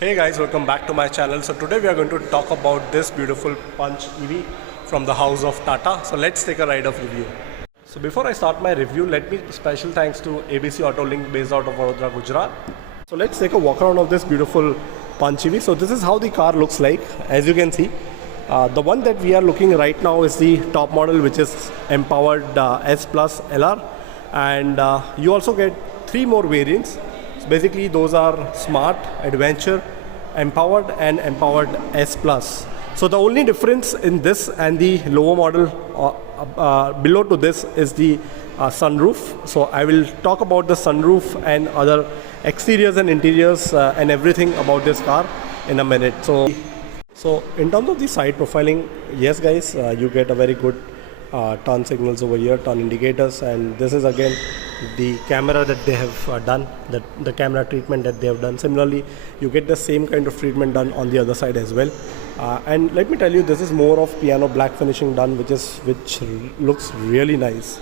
Hey guys, welcome back to my channel. So today we are going to talk about this beautiful Punch EV from the house of Tata. So let's take a ride of review. So before I start my review, let me special thanks to ABC Autolink based out of Vadodara, Gujarat. So let's take a walk around of this beautiful Punch EV. So this is how the car looks like. As you can see, the one that we are looking right now is the top model, which is empowered S Plus LR, and you also get three more variants. So basically those are Smart, Adventure, Empowered and Empowered S Plus. So the only difference in this and the lower model below to this is the sunroof. So I will talk about the sunroof and other exteriors and interiors and everything about this car in a minute. So in terms of the side profiling, yes guys, you get a very good turn signals over here, turn indicators, and this is again the camera that they have done, the camera treatment that they have done. Similarly, you get the same kind of treatment done on the other side as well. And let me tell you, this is more of piano black finishing done, which looks really nice.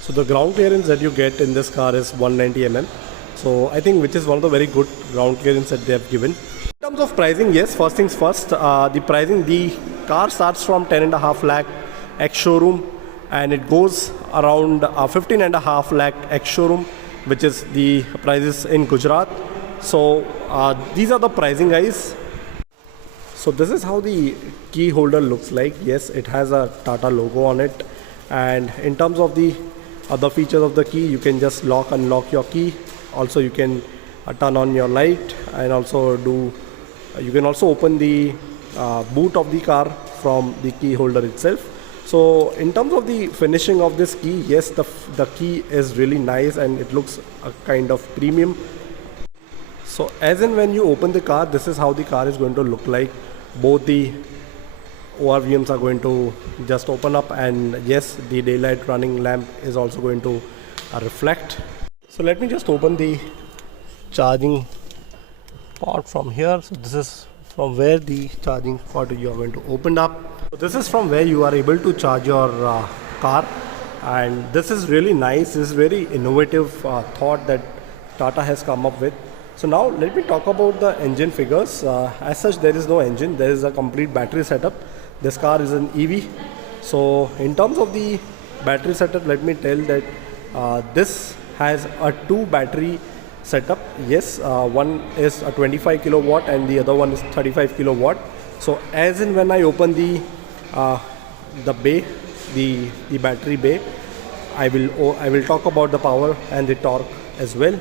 So the ground clearance that you get in this car is 190 mm. So I think which is one of the very good ground clearance that they have given. In terms of pricing, yes, first things first, the car starts from 10.5 lakh ex-showroom, and it goes around 15.5 lakh ex-showroom, which is the prices in Gujarat. So these are the pricing, guys. So this is how the key holder looks like. Yes, it has a Tata logo on it, and in terms of the other features of the key, you can just unlock your key. Also you can turn on your light, and also you can also open the boot of the car from the key holder itself. So in terms of the finishing of this key, yes, the key is really nice and it looks a kind of premium. So as in when you open the car, this is how the car is going to look like. Both the ORVMs are going to just open up, and yes, the daylight running lamp is also going to reflect. So let me just open the charging port from here. So this is from where the charging port you are going to open up. So this is from where you are able to charge your car, and this is really nice. This is very innovative thought that Tata has come up with. So now let me talk about the engine figures. As such, there is no engine, there is a complete battery setup. This car is an EV. So in terms of the battery setup, let me tell that this has a 2 battery setup. Yes, one is a 25 kilowatt and the other one is 35 kilowatt. So as in when I open the bay, the battery bay, I will talk about the power and the torque as well.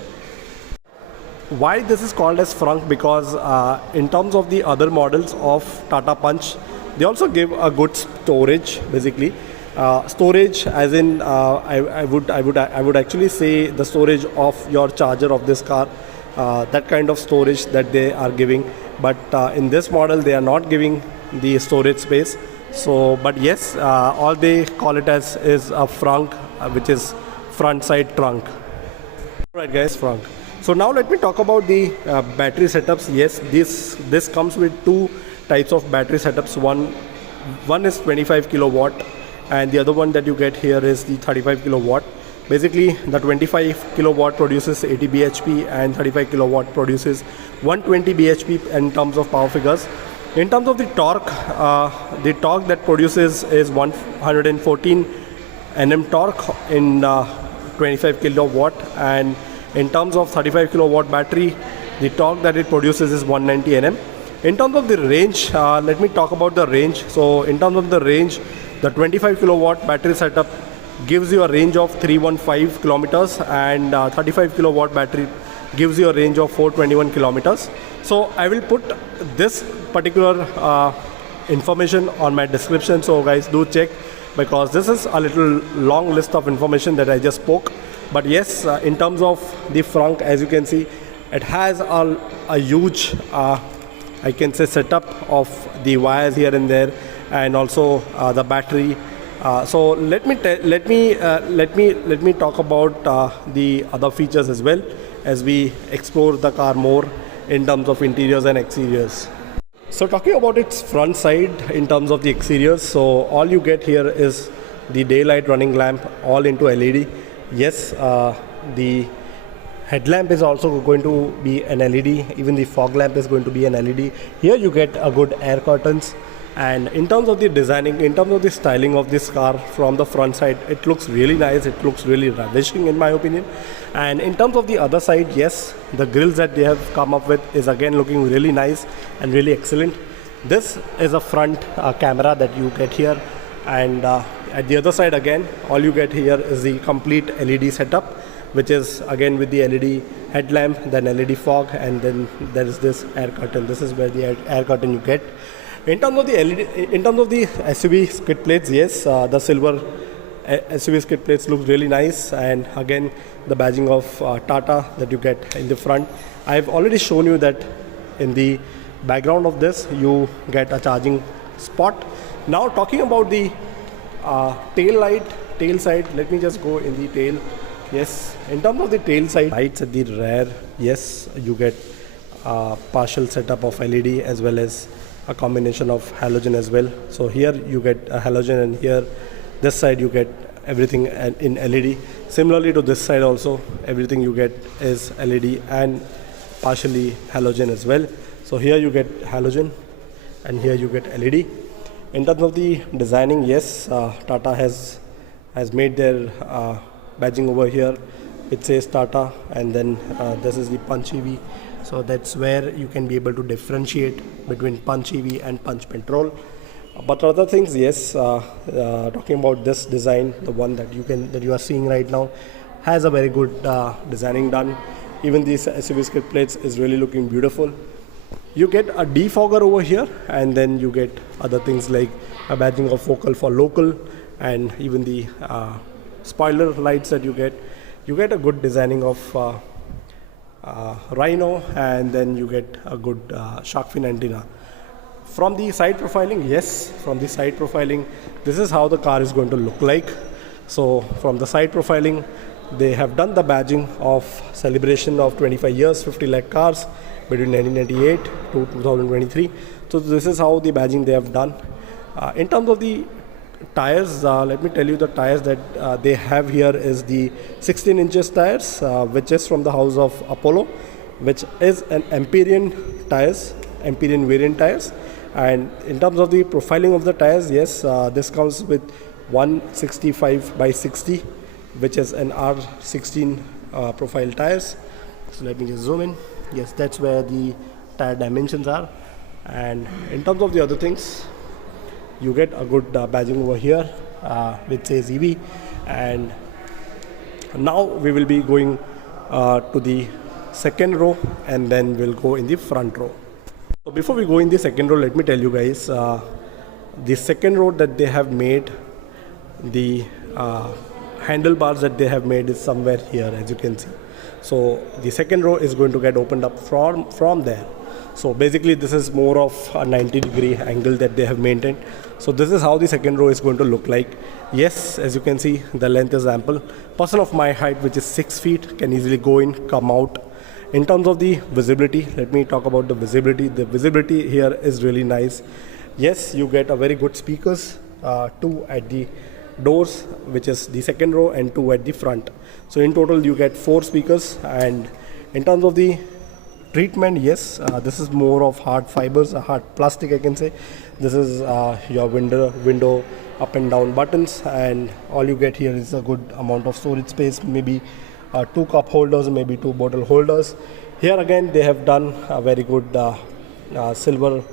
Why this is called as frunk? Because in terms of the other models of Tata Punch, they also give a good storage. Basically, storage as in I would actually say the storage of your charger of this car, that kind of storage that they are giving. But in this model, they are not giving the storage space. So, but yes, all they call it as is a frunk, which is front side trunk. Alright guys, frunk. So now let me talk about the battery setups. Yes, this comes with 2 types of battery setups. One is 25 kilowatt, and the other one that you get here is the 35 kilowatt. Basically, the 25 kilowatt produces 80 bhp and 35 kilowatt produces 120 bhp in terms of power figures. In terms of the torque that produces is 114 Nm torque in 25 kilowatt, and in terms of 35 kilowatt battery, the torque that it produces is 190 Nm. In terms of the range, let me talk about the range. So in terms of the range, the 25 kilowatt battery setup gives you a range of 315 kilometers, and 35 kilowatt battery gives you a range of 421 kilometers. So I will put this particular information on my description, so guys do check, because this is a little long list of information that I just spoke. But yes, in terms of the frunk, as you can see, it has a huge I can say setup of the wires here and there, and also the battery. So let me talk about the other features as well as we explore the car more in terms of interiors and exteriors. So talking about its front side in terms of the exteriors, so all you get here is the daylight running lamp all into LED. Yes, the headlamp is also going to be an LED. Even the fog lamp is going to be an LED. Here you get a good air curtains. And in terms of the designing, in terms of the styling of this car from the front side, it looks really nice. It looks really ravishing in my opinion. And in terms of the other side, yes, the grills that they have come up with is again looking really nice and really excellent. This is a front camera that you get here. And at the other side again, all you get here is the complete LED setup, which is again with the LED headlamp, then LED fog, and then there is this air curtain. This is where the air curtain you get. In terms of the LED, in terms of the SUV skid plates, yes, the silver SUV skid plates look really nice, and again the badging of Tata that you get in the front. I've already shown you that in the background of this you get a charging spot. Now talking about the tail side, let me just go in the tail. Yes, in terms of the tail side lights at the rear, yes, you get a partial setup of LED as well as a combination of halogen as well. So here you get a halogen, and here this side you get everything in LED. Similarly to this side also, everything you get is LED and partially halogen as well. So here you get halogen and here you get LED. In terms of the designing, yes, Tata has made their badging over here. It says Tata, and then this is the Punch EV. So that's where you can be able to differentiate between Punch EV and Punch Petrol. But other things, yes, talking about this design, the one that you are seeing right now, has a very good designing done. Even these SUV skid plates is really looking beautiful. You get a defogger over here, and then you get other things like a badging of focal for local, and even the spoiler lights that you get. You get a good designing of Rhino, and then you get a good shark fin antenna. From the side profiling, yes, from the side profiling, this is how the car is going to look like. So from the side profiling, they have done the badging of celebration of 25 years, 50 lakh cars between 1998 to 2023. So this is how the badging they have done. In terms of the tires, let me tell you the tires that they have here is the 16 inches tires, which is from the house of Apollo, which is an Empyrean variant tires. And in terms of the profiling of the tires, yes, this comes with 165 by 60, which is an R16 profile tires. So let me just zoom in. Yes, that's where the tire dimensions are. And in terms of the other things, you get a good badging over here, which says EV. And now we will be going to the second row, and then we'll go in the front row. So before we go in the second row, let me tell you guys, the second row that they have made, the handlebars that they have made is somewhere here, as you can see. So the second row is going to get opened up from there. So basically this is more of a 90-degree angle that they have maintained. So this is how the second row is going to look like. Yes, as you can see, the length is ample. Person of my height, which is 6 feet, can easily go in, come out. In terms of the visibility, let me talk about the visibility. The visibility here is really nice. Yes, you get a very good speakers, 2 at the doors, which is the second row, and 2 at the front. So in total you get 4 speakers. And in terms of the treatment, yes, this is more of hard fibers, hard plastic, I can say. This is your window up and down buttons, and all you get here is a good amount of storage space, maybe 2 cup holders, maybe 2 bottle holders. Here again they have done a very good silver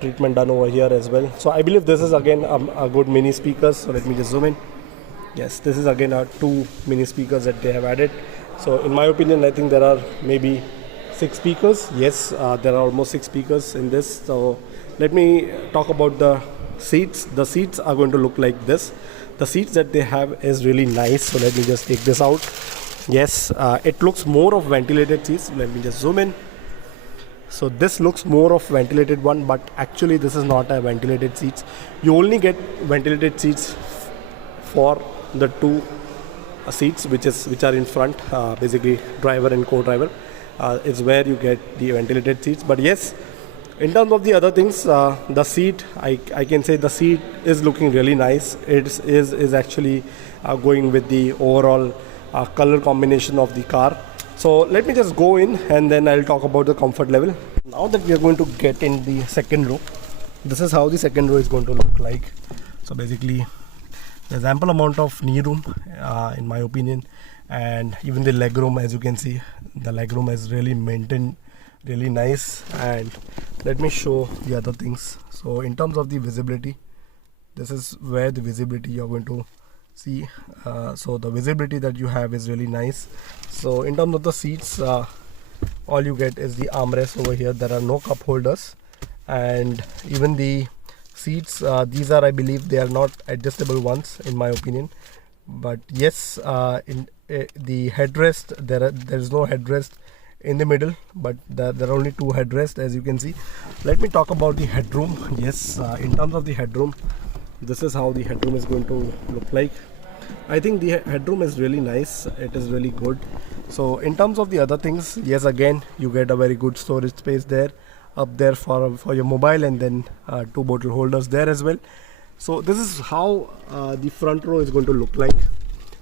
treatment done over here as well. So I believe this is again a good mini speakers. So let me just zoom in. Yes, this is again 2 mini speakers that they have added. So in my opinion, I think there are maybe 6 speakers. Yes, there are almost 6 speakers in this. So let me talk about the seats. The seats are going to look like this. The seats that they have is really nice. So let me just take this out. Yes, it looks more of ventilated seats. Let me just zoom in. So this looks more of ventilated one, but actually this is not a ventilated seats. You only get ventilated seats for the 2 seats which are in front, basically driver and co-driver. Is where you get the ventilated seats. But yes, in terms of the other things, the seat, I can say the seat is looking really nice. It is actually going with the overall color combination of the car. So let me just go in and then I'll talk about the comfort level. Now that we are going to get in the second row, this is how the second row is going to look like. So basically there's ample amount of knee room in my opinion, and even the leg room, as you can see, the leg room is really maintained really nice. And let me show the other things. So in terms of the visibility, this is where the visibility you're going to see. So the visibility that you have is really nice. So in terms of the seats, all you get is the armrest over here. There are no cup holders, and even the seats, these are, I believe, they are not adjustable ones in my opinion. But yes, in the headrest, there is no headrest in the middle, but there are only two headrests, as you can see. Let me talk about the headroom. Yes, in terms of the headroom, this is how the headroom is going to look like. I think the headroom is really nice. It is really good. So in terms of the other things, yes, again you get a very good storage space there, up there for your mobile, and then two bottle holders there as well. So this is how the front row is going to look like.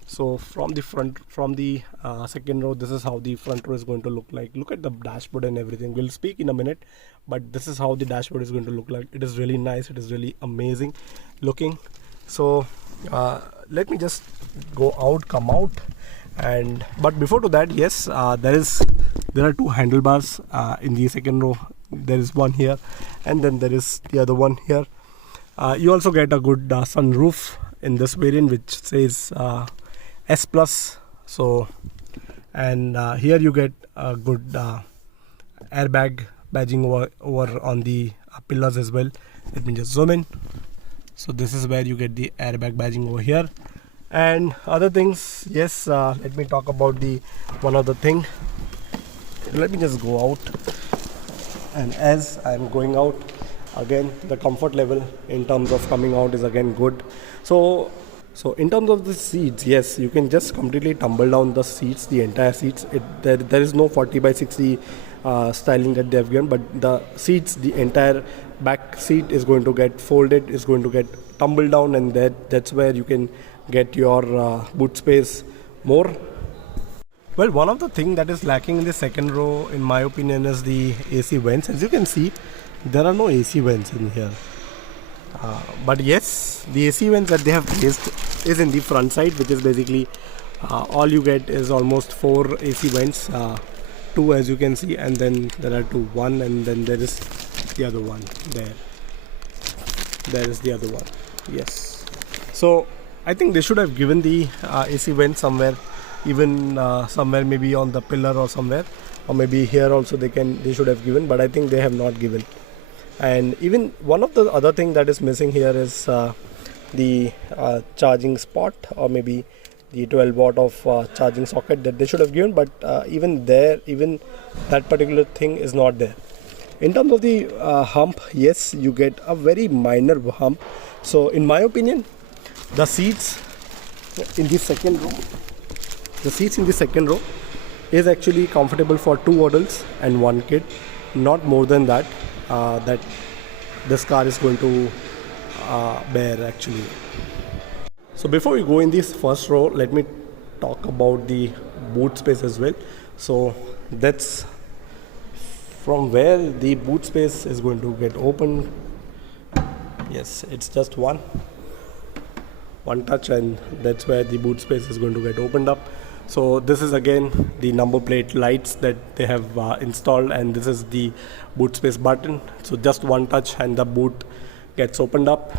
So from the second row, this is how the front row is going to look like. Look at the dashboard and everything. We'll speak in a minute, but this is how the dashboard is going to look like. It is really nice. It is really amazing looking. So let me just come out, and but before to that, yes, there are two handlebars in the second row. There is one here, and then there is the other one here. You also get a good sunroof in this variant, which says S plus. So, and here you get a good airbag badging over on the pillars as well. Let me just zoom in. So this is where you get the airbag badging over here, and other things. Yes, let me talk about the one other thing. Let me just go out, and as I'm going out, again the comfort level in terms of coming out is again good. So in terms of the seats, yes, you can just completely tumble down the seats, the entire seats. There is no 40/60 styling that they have given, but the seats, the entire back seat is going to get folded, is going to get tumbled down, and that's where you can get your boot space more. Well, one of the things that is lacking in the second row, in my opinion, is the AC vents. As you can see, there are no AC vents in here. But yes, the AC vents that they have placed is in the front side, which is basically all you get is almost 4 AC vents, 2 as you can see, and then there are 2, 1, and then there is the other one there. There is the other one. Yes. So I think they should have given the AC vent somewhere, even somewhere maybe on the pillar or somewhere, or maybe here also they should have given, but I think they have not given. And even one of the other thing that is missing here is the charging spot, or maybe the 12 watt of charging socket that they should have given, but even that particular thing is not there. In terms of the hump, yes, you get a very minor hump. So in my opinion, the seats in the second row is actually comfortable for 2 adults and 1 kid, not more than that. That this car is going to bear actually. So before we go in this first row, let me talk about the boot space as well. So that's from where the boot space is going to get opened. Yes, it's just one touch, and that's where the boot space is going to get opened up. So this is again the number plate lights that they have installed, and this is the boot space button. So just one touch and the boot gets opened up.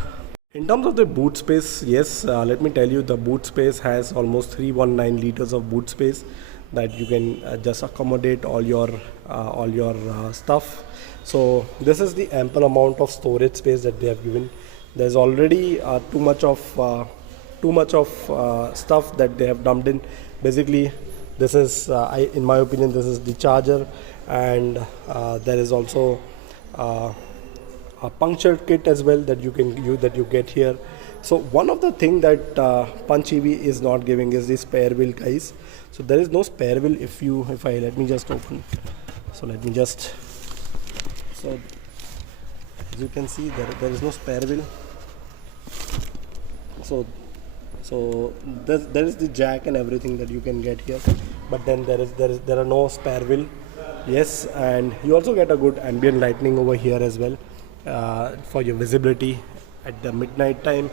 In terms of the boot space, yes, let me tell you, the boot space has almost 319 liters of boot space that you can just accommodate all your stuff. So this is the ample amount of storage space that they have given. There's already too much of stuff that they have dumped in. Basically, this is, in my opinion, this is the charger, and there is also a puncture kit as well that you get here. So one of the thing that Punch EV is not giving is the spare wheel, guys. So there is no spare wheel. Let me just open. So so as you can see, there is no spare wheel. So there is the jack and everything that you can get here, but then there are no spare wheel. Yes, and you also get a good ambient lighting over here as well for your visibility at the midnight time.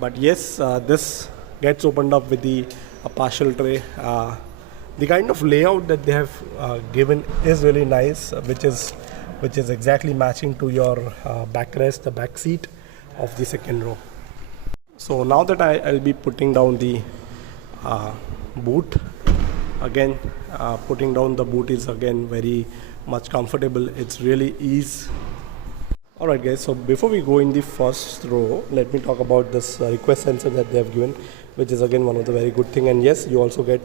But yes, this gets opened up with the partial tray. The kind of layout that they have given is really nice, which is exactly matching to your backrest, the back seat of the second row. So now that I'll be putting down the boot again, putting down the boot is again very much comfortable. It's really ease. Alright guys, so before we go in the first row, let me talk about this request sensor that they have given, which is again one of the very good thing. And yes, you also get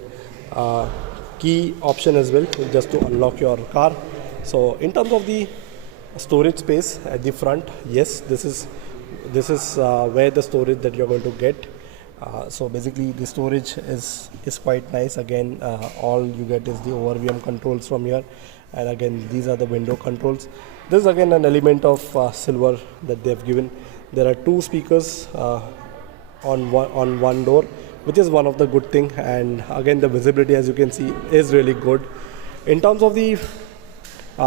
key option as well just to unlock your car. So in terms of the storage space at the front, yes, this is where the storage that you're going to get. So basically the storage is quite nice. Again, all you get is the overvm controls from here, and again these are the window controls. This is again an element of silver that they have given. There are two speakers on one door, which is one of the good thing, and again the visibility, as you can see, is really good. In terms of the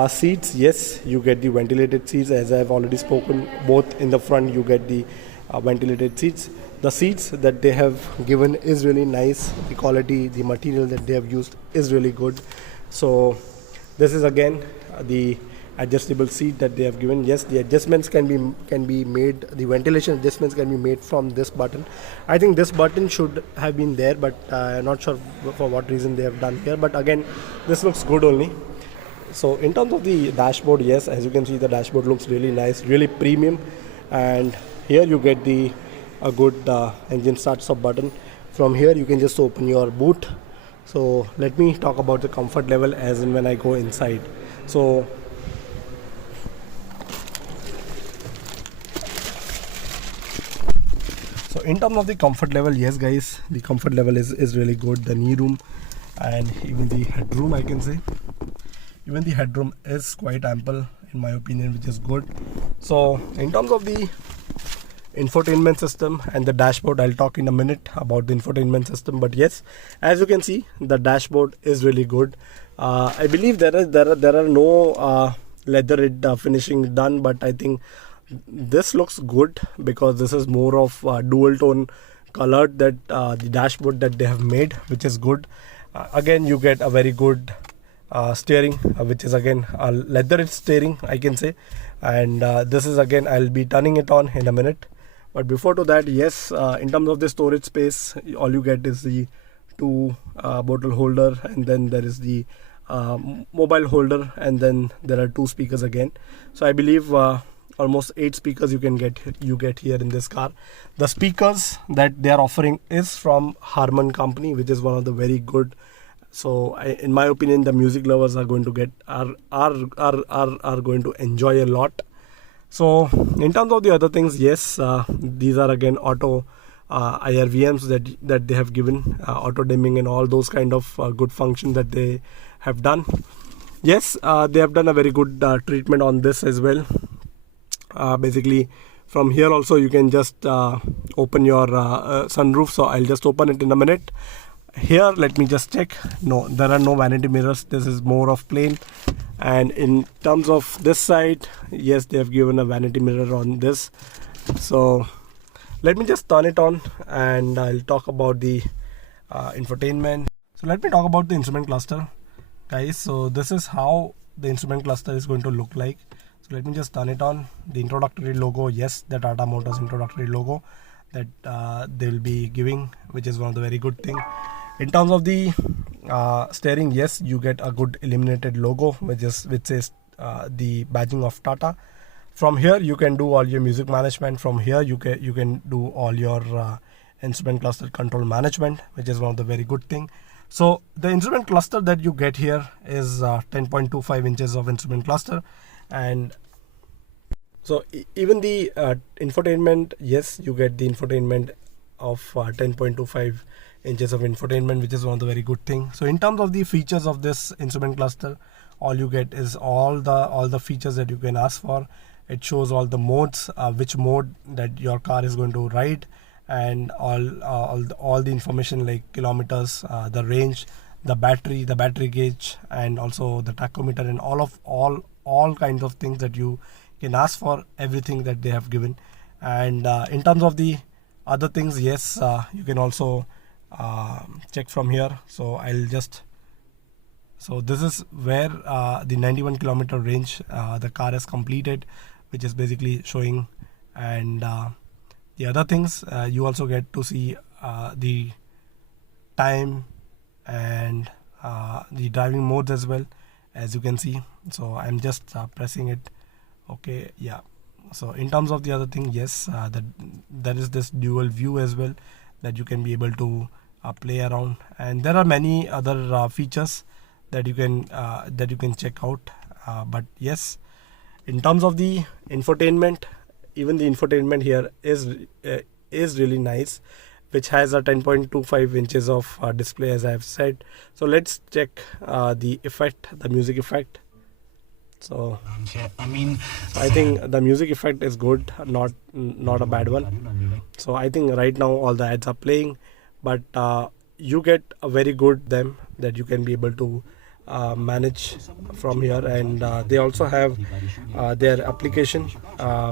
seats, yes, you get the ventilated seats. As I have already spoken, both in the front you get the ventilated seats. The seats that they have given is really nice. The quality, the material that they have used is really good. So this is again the adjustable seat that they have given. Yes, the adjustments can be made, the ventilation adjustments can be made from this button. I think this button should have been there, but I'm not sure for what reason they have done here, but again this looks good only. So in terms of the dashboard, yes, as you can see, the dashboard looks really nice, really premium. And here you get a good engine start stop button. From here you can just open your boot. So let me talk about the comfort level as in when I go inside. So in terms of the comfort level, yes guys, the comfort level is really good. The knee room and even the headroom, I can say, even the headroom is quite ample in my opinion, which is good. So in terms of the infotainment system and the dashboard, I'll talk in a minute about the infotainment system. But yes, as you can see, the dashboard is really good. I believe there are no leather finishing done, but I think this looks good because this is more of dual tone colored that the dashboard that they have made, which is good. Again, you get a very good steering, which is again a leather steering, I can say. And this is again, I'll be turning it on in a minute. But before to that, yes, in terms of the storage space, all you get is the two bottle holder, and then there is the mobile holder, and then there are two speakers again. So I believe almost 8 speakers you get here in this car. The speakers that they are offering is from Harman company, which is one of the very good. So in my opinion, the music lovers are going to get are going to enjoy a lot. So in terms of the other things, yes, these are again auto IRVMs that they have given, auto dimming and all those kind of good functions that they have done. Yes, they have done a very good treatment on this as well. Basically from here also you can just open your sunroof. So I'll just open it in a minute. Here, let me just check. No, there are no vanity mirrors. This is more of plain. And in terms of this side, yes, they have given a vanity mirror on this. So let me just turn it on and I'll talk about the infotainment. So let me talk about the instrument cluster, guys. So this is how the instrument cluster is going to look like. So let me just turn it on. The introductory logo, yes, the Tata Motors introductory logo that they will be giving, which is one of the very good thing. In terms of the steering, yes, you get a good illuminated logo, which says the badging of Tata. From here you can do all your music management. From here you can do all your instrument cluster control management, which is one of the very good thing. So the instrument cluster that you get here is 10.25 inches of instrument cluster. And so even the infotainment, yes, you get the infotainment of 10.25 inches of infotainment, which is one of the very good thing. So in terms of the features of this instrument cluster, all you get is all the features that you can ask for. It shows all the modes, which mode that your car is going to ride, and all the information like kilometers, the range, the battery gauge, and also the tachometer, and all kinds of things that you can ask for, everything that they have given. And in terms of the other things, yes, you can also check from here. So this is where the 91 kilometer range the car has completed, which is basically showing. And the other things, you also get to see the time and the driving modes as well, as you can see. So I'm just pressing it. Okay, yeah. So in terms of the other thing, yes, there is this dual view as well that you can be able to play around, and there are many other features that you can check out. But yes, in terms of the infotainment, even the infotainment here is really nice, which has a 10.25 inches of display, as I have said. So let's check the music effect. So I think the music effect is good, not a bad one. So I think right now all the ads are playing, but you get a very good them that you can be able to manage from here. And they also have their application,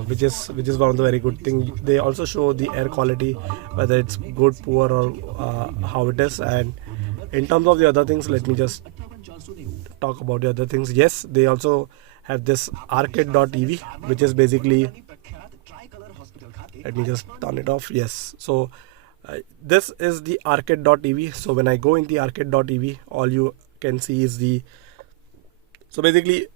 which is one of the very good thing. They also show the air quality, whether it's good, poor, or how it is. And in terms of the other things, let me just talk about the other things. Yes, they also have this arcade.ev, which is basically, let me just turn it off. Yes, so this is the arcade.ev. So when I go in the arcade.ev, all you can see is so basically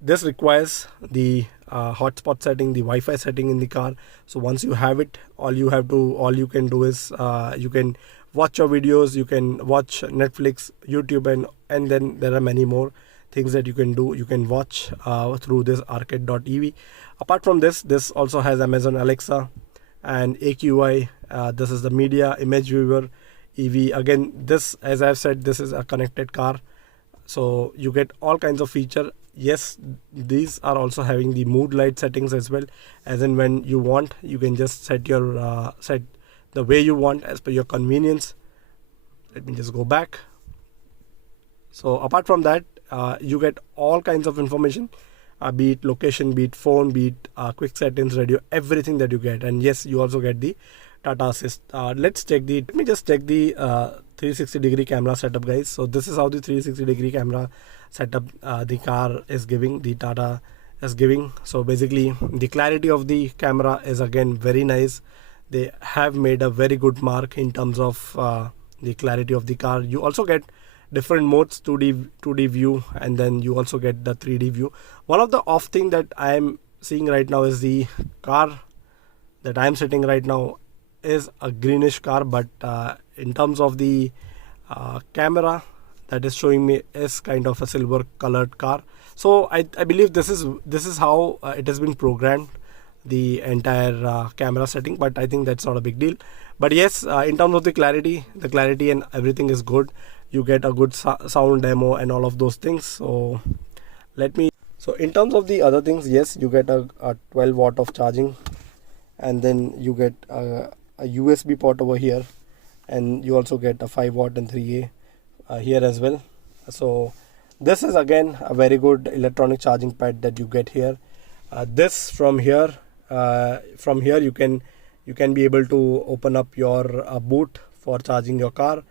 this requires the hotspot setting, the Wi-Fi setting in the car. So once you have it, all you can do is you can watch your videos, you can watch Netflix, YouTube, and then there are many more things that you can do. You can watch through this arcade.ev. Apart from this also has Amazon Alexa and AQI. This is the media image viewer, EV. Again, this, as I've said, this is a connected car, so you get all kinds of feature. Yes, these are also having the mood light settings as well, as in when you want, you can just set your set the way you want as per your convenience. Let me just go back. So apart from that, you get all kinds of information, be it location, be it phone, be it quick settings, radio, everything that you get. And yes, you also get the Tata Assist. Let me just check the 360 degree camera setup, guys. So this is how the 360 degree camera setup the car is giving, the Tata is giving. So basically the clarity of the camera is again very nice. They have made a very good mark in terms of the clarity of the car. You also get different modes, 2D view, and then you also get the 3D view. One of the off thing that I am seeing right now is the car that I am sitting right now is a greenish car, but in terms of the camera that is showing me is kind of a silver colored car. So I believe this is how it has been programmed, the entire camera setting, but I think that's not a big deal. But yes, in terms of the clarity and everything is good. You get a good sound demo and all of those things. So in terms of the other things, yes, you get a 12 watt of charging, and then you get a USB port over here, and you also get a 5 watt and 3A here as well. So this is again a very good electronic charging pad that you get here. This from here you can be able to open up your boot for charging your car.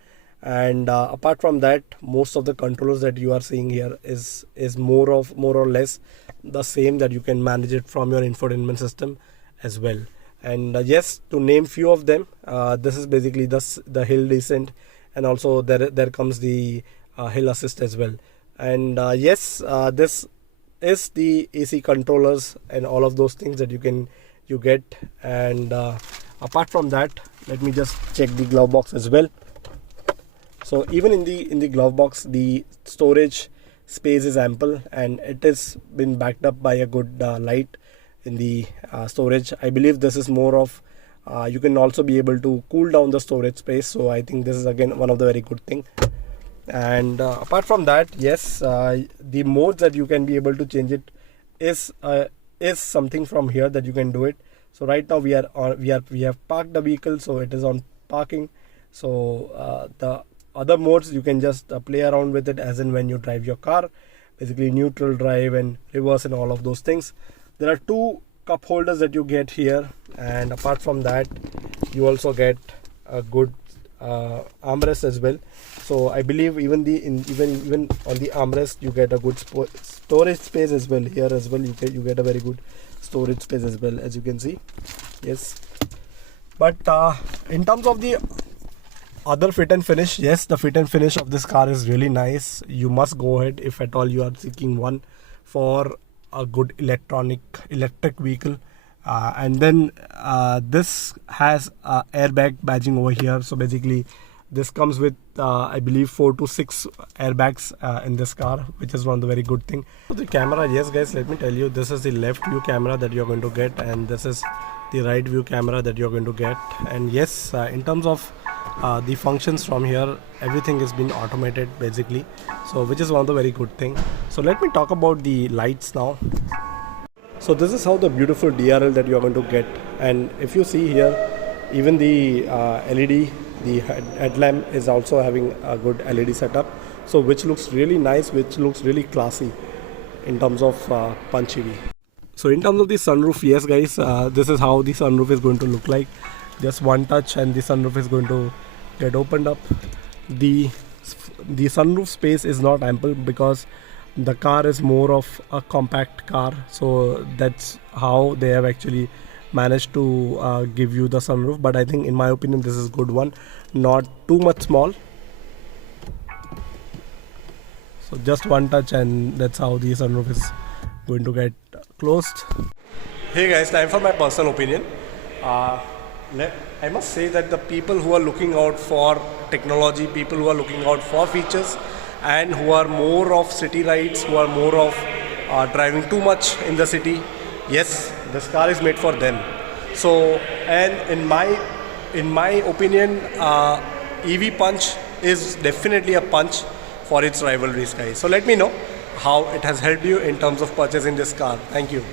And apart from that, most of the controllers that you are seeing here is more or less the same, that you can manage it from your infotainment system as well. And yes, to name few of them, this is basically the hill descent, and also there comes the hill assist as well. And yes, this is the AC controllers and all of those things that you get. And apart from that, let me just check the glove box as well. So even in the glove box, the storage space is ample, and it has been backed up by a good light in the storage. I believe this is more of you can also be able to cool down the storage space. So I think this is again one of the very good thing. And apart from that, yes, the modes that you can be able to change it is something from here that you can do it. So right now we have parked the vehicle, so it is on parking. So the other modes you can just play around with it as in when you drive your car, basically neutral drive and reverse and all of those things. There are 2 cup holders that you get here, and apart from that you also get a good armrest as well. So I believe even on the armrest you get a good storage space as well. Here as well you get a very good storage space as well, as you can see. Yes, but in terms of the other fit and finish, yes, the fit and finish of this car is really nice. You must go ahead if at all you are seeking one for a good electric vehicle. And then this has airbag badging over here. So basically this comes with I believe 4 to 6 airbags in this car, which is one of the very good thing. So the camera, yes guys, let me tell you, this is the left view camera that you're going to get, and this is the right view camera that you're going to get. And yes, in terms of the functions from here, everything is being automated basically, so which is one of the very good thing. So let me talk about the lights now. So this is how the beautiful DRL that you are going to get, and if you see here, even the LED, the headlamp is also having a good LED setup, so which looks really nice, which looks really classy in terms of Punch EV. So in terms of the sunroof, yes guys, this is how the sunroof is going to look like. Just one touch and the sunroof is going to get opened up. The sunroof space is not ample because the car is more of a compact car, so that's how they have actually managed to give you the sunroof. But I think in my opinion this is good one, not too much small. So just one touch and that's how the sunroof is going to get closed. Hey guys, time for my personal opinion. I must say that the people who are looking out for technology, people who are looking out for features, and who are more of city rides, who are more of driving too much in the city, yes, this car is made for them. So, and in my opinion, EV Punch is definitely a punch for its rivalries, guys. So let me know how it has helped you in terms of purchasing this car. Thank you.